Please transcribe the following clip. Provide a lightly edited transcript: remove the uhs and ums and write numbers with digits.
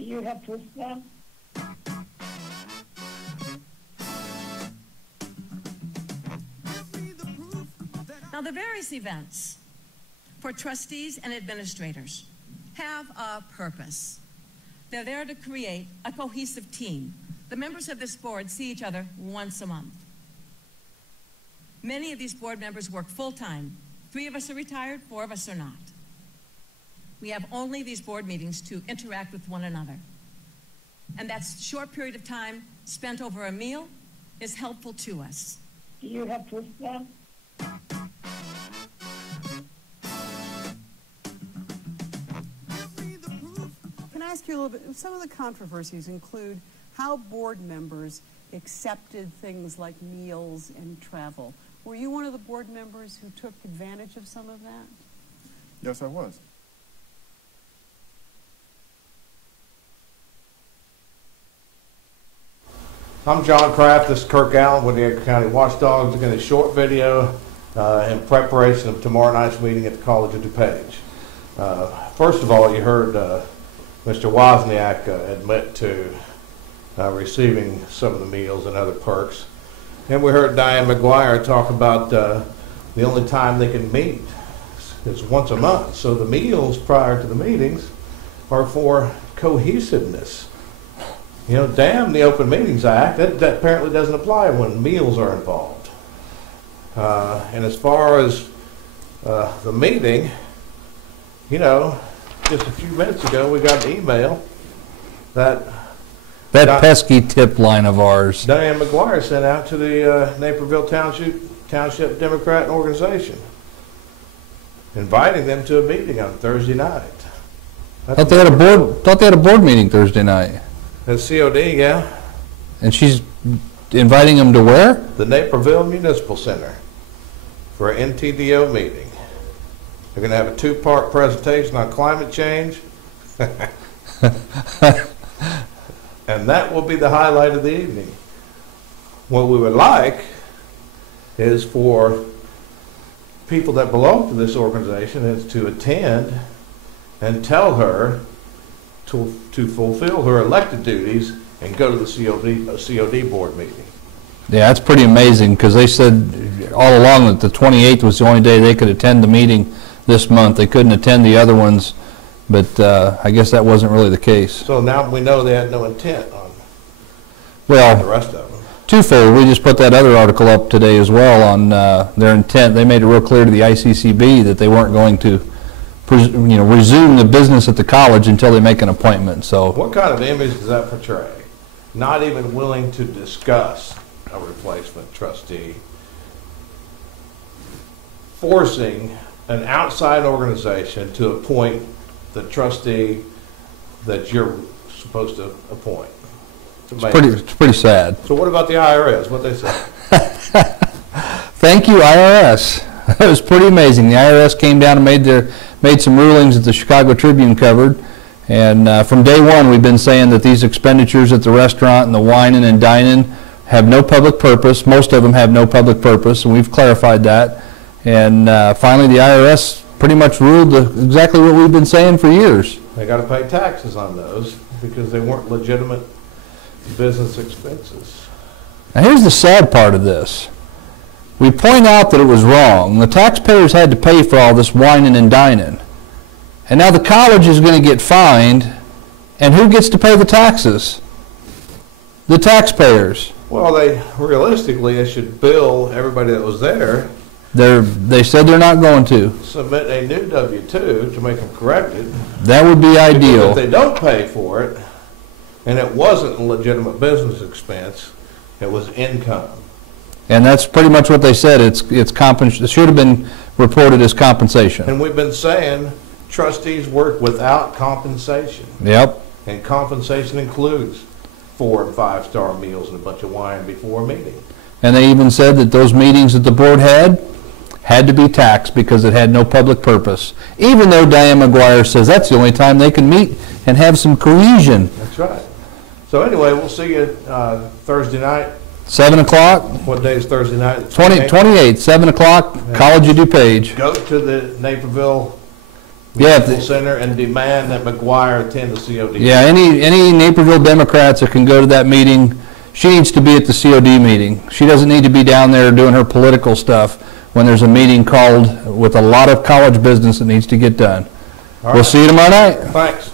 Do you have proof of that? Now, the various events for trustees and administrators have a purpose. They're there to create a cohesive team. The members of this board see each other once a month. Many of these board members work full-time. 3 of us are retired, 4 of us are not. We have only these board meetings to interact with one another. And that short period of time spent over a meal is helpful to us. Do you have proof of that? Can I ask you a little bit, some of the controversies include how board members accepted things like meals and travel. Were you one of the board members who took advantage of some of that? Yes, I was. I'm John Kraft. This is Kirk Allen with the Edgar County Watchdogs. Again, a short video in preparation of tomorrow night's meeting at the College of DuPage. First of all, you heard Mr. Wozniak admit to receiving some of the meals and other perks. And we heard Diane McGuire talk about the only time they can meet is once a month. So the meals prior to the meetings are for cohesiveness. You know, damn the Open Meetings Act, that apparently doesn't apply when meals are involved. And as far as the meeting, you know, just a few minutes ago we got an email that pesky tip line of ours, Diane McGuire sent out to the Naperville Township Democrat organization, inviting them to a meeting on Thursday night. Thought they had a board meeting Thursday night. At COD, yeah. And she's inviting them to where? The Naperville Municipal Center for an NTDO meeting. They're going to have a 2-part presentation on climate change. And that will be the highlight of the evening. What we would like is for people that belong to this organization is to attend and tell her to fulfill her elected duties and go to the COD board meeting. Yeah, that's pretty amazing, because they said all along that the 28th was the only day they could attend the meeting this month. They couldn't attend the other ones, but I guess that wasn't really the case. So now we know they had no intent on the rest of them. Twofold. We just put that other article up today as well on their intent. They made it real clear to the ICCB that they weren't going to resume the business at the college until they make an appointment. So what kind of image does that portray? Not even willing to discuss a replacement trustee, forcing an outside organization to appoint the trustee that you're supposed to appoint. It's pretty sad. So what about the IRS? What they say? Thank you, IRS. It was pretty amazing. The IRS came down and made some rulings that the Chicago Tribune covered. And from day one, we've been saying that these expenditures at the restaurant and the wining and dining have no public purpose. Most of them have no public purpose, and we've clarified that. And finally, the IRS pretty much ruled exactly what we've been saying for years. They got to pay taxes on those because they weren't legitimate business expenses. Now, here's the sad part of this. We point out that it was wrong. The taxpayers had to pay for all this wining and dining. And now the college is going to get fined, and who gets to pay the taxes? The taxpayers. Well, realistically, they should bill everybody that was there. They said they're not going to. Submit a new W-2 to make them corrected. That would be ideal. Because if they don't pay for it, and it wasn't a legitimate business expense, it was income. And that's pretty much what they said. It should have been reported as compensation. And we've been saying trustees work without compensation. Yep. And compensation includes 4- and 5-star meals and a bunch of wine before a meeting. And they even said that those meetings that the board had to be taxed because it had no public purpose. Even though Diane McGuire says that's the only time they can meet and have some cohesion. That's right. So anyway, we'll see you Thursday night. 7 o'clock? What day is Thursday night? 28th, 7 o'clock, College of DuPage. Go to the Naperville Yeah, Municipal Center and demand that McGuire attend the COD. Yeah, any Naperville Democrats that can go to that meeting, she needs to be at the COD meeting. She doesn't need to be down there doing her political stuff when there's a meeting called with a lot of college business that needs to get done. All We'll right. see you tomorrow night. Thanks.